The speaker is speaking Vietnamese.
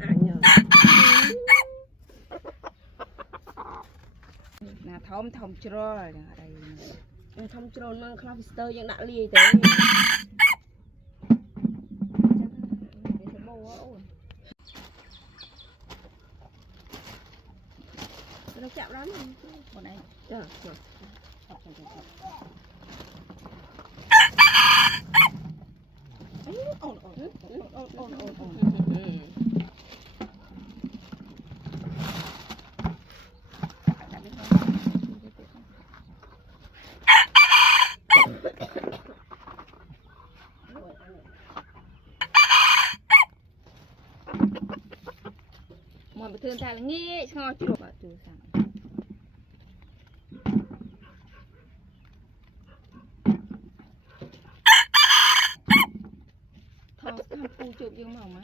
anh nhờ nè thom thom trôi ở đây thông trôn mang clusterยังđã lia thế nó chạm lắm bọn này rồi mọi thương ta là nghe ngon chưa bảo từ sáng thao tham phu chụp dương mỏng á